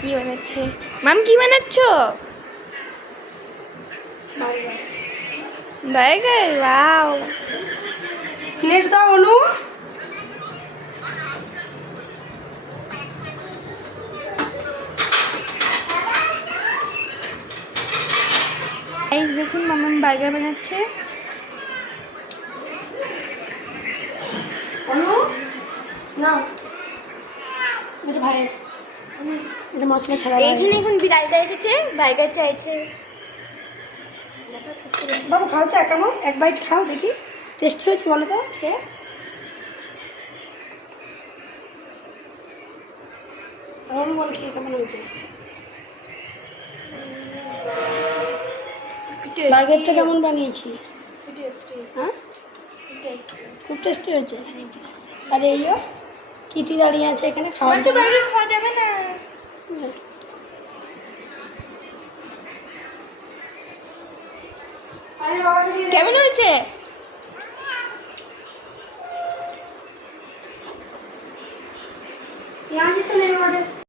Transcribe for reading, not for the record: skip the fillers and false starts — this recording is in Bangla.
কি বানাচ্ছে? মাম কি বানাচ্ছ? বার্গার। ওয়াও, প্লেট দাও অনু। গাইস দেখুন মামাম বার্গার বানাচ্ছে। অনু নাও, এটা ভাই, এটা মশলা ছাড়া। এইখানে এখন বিড়ালটা এসেছে, বার্গার চাইছে। বাবু খাও তো, কেমন এক বাইট খাও দেখি, টেস্ট হয়েছে বলো তো খেয়ে। অনু বল খেয়ে কেমন হয়েছে বার্গারটা, কেমন বানিয়েছি? হ্যাঁ খুব টেস্টি হয়েছে। আর এইও কিটি দাঁড়িয়ে আছে এখানে খাওয়ার জন্য। বার্গার খাওয়া যাবে না। কেমন হয়েছে? यहाँ से तो नहीं